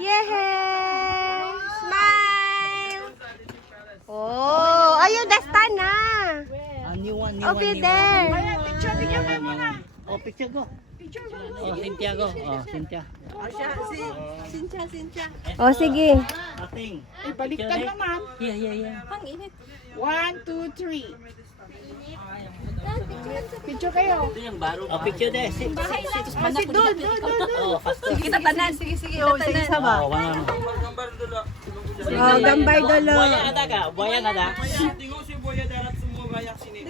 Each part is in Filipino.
Yay! Smile! Oh, ayun, dasta na. New one, Over there. Oh, picture ko. Oh, Cynthia ko. Oh, Cynthia. Oh, sige. Ating. Baliktad naman. Yeah. 1, 2, 3. Picture kayo. Oh, picture there. Sit. Doon. Oh, faster. Kita tanan. Sige, tanan. Oh, one. Oh, gambar dolo. Buaya ada ka? Buaya ada? Tingnan si Boya darat semua bayak sini.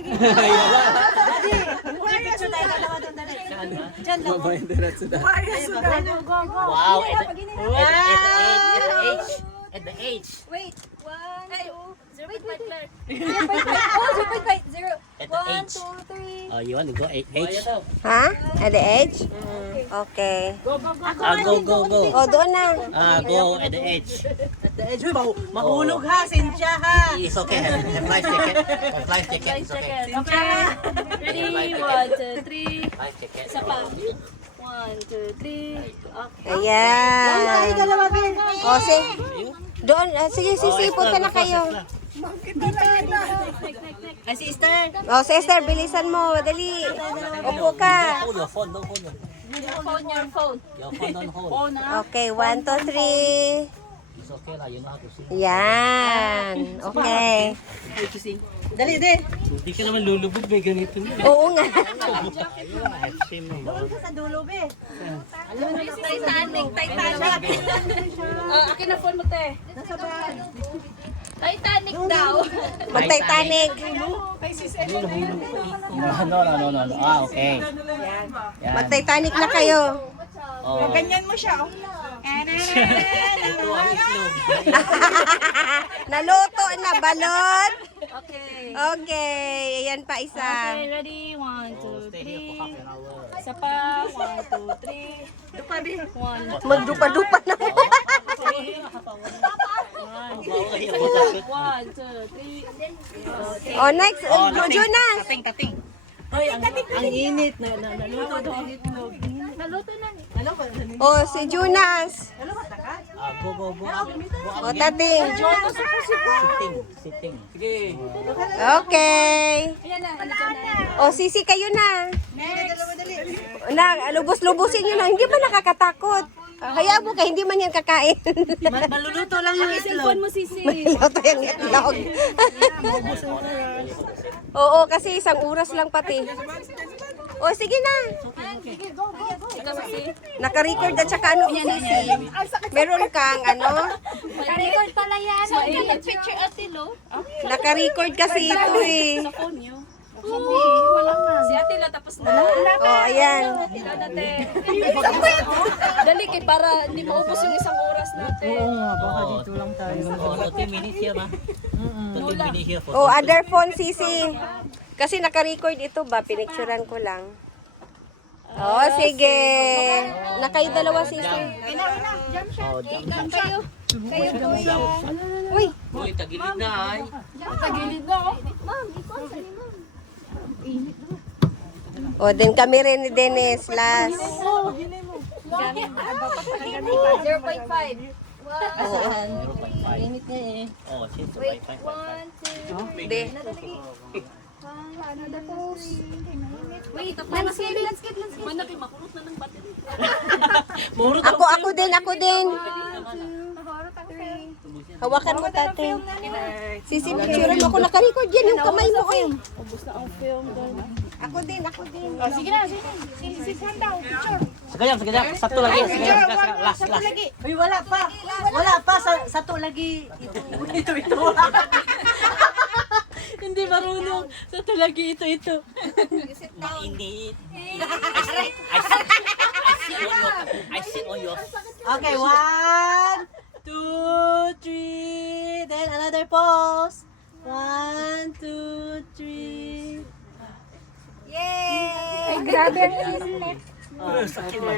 Wow, at the age. Wait, 1, 2, wait, Claire. At the 1, age. 2, 3. Oh, you want to go age? Ha? At the edge? Okay. Go. Oh, doon na. Go at the edge. Mahulog ha, Cynthia ha. It's okay. Have life jacket. Have life jacket. It's okay. Okay. Ready? 1, 2, 3. Life jacket. Isa pa. 1, 2, 3. Okay. Ayan. Oh, doon. Sige, punta na kayo. Ay, si Esther. Oh, si Esther, bilisan mo. Madali. Upo ka. Hold your phone. Don't hold your phone. Your phone. Your phone don't hold. Okay, 1, 2, 3. It's okay lah. You know how to sing. Yan. Okay. Dali, di. Hindi ka naman lulubog. May ganito. Oo nga. I've seen him. Sa dulo, be. Titanic. Akin na phone mo, te. Titanic daw. Mag-Titanic. No. Okay. Yan. Mag-Titanic na kayo. Oh. Ganyan mo siya, oh. Ito ang islog. Naluto na balot. Okay. Okay. Ayan pa isa. Okay, ready? 1, Oh, 2, stay here for half 3. an hour. Isa pa. 1, 2, 3. Dupa, be. 1, Magdupa-dupa na. 2, 3. Okay. Oh, next. Jonas. Tating. Ang init na naluto daw ang itlog. Naluto na. Oh, si Jonas. Go. Oh, tating. Sitting. Sige. Okay. Ayan na. Ano dyan na? Oh, sisi kayo na. Na, lubos-lubusin nyo na. Hindi ba nakakatakot? Kaya mo ka, hindi man yan kakain. Maluluto lang yung itlog. Cellphone mo, Sisi. Luto yung itlog. Oo, kasi isang oras lang pati. Oh, sige na. Ikaw, Sisi. Naka-record at saka ano, sisi. Meron kang ano, Record pala yan. So, picture Ate Lo. naka-record kasi ito eh. Sa phone niyo. Si Ate Lo tapos na. Oh, ayan. Ikaw na, te. Dali kay para hindi maubos yung isang oras natin. Baka dito lang tayo. 30 minutes here, ma. 30 minutes here for Oh, other phone, sisi. Kasi naka-record ito ba? Pinicturean ko lang. Oh, sige. Nakayo dalawa, sisi. Oh, jump. Kayo. Uy, Uy, tagilid na ay. Tagilid na, oh. Ma'am, ikaw sa inyo. oh, din kami rin ni Dennis last. 0.5. Init niya eh. Oh, shit. Wait, 5. 1, 2. Hindi. Wait, landscape. Manaki, makurot na ng battery. Ako din. Hawakan mo, tate. Sisi, picture mo ako. Naka-record yan yung kamay mo eh. Ubus na ang film doon. Ako din. Sige na, sige. Sige, daw. Picture. Sekejap. Satu lagi. Last. Uy, wala pa. Satu lagi. Ito. Hindi marunong. Sa tulagi ito. Mainit. I sit on your. Okay, 1, 2, 3. Then another pose. 1, 2, 3. Yay! Grabe ang isip. Sakit ba?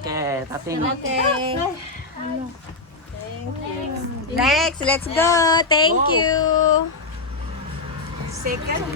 Okay, tating. Okay. Next, let's go. Thank you. Second.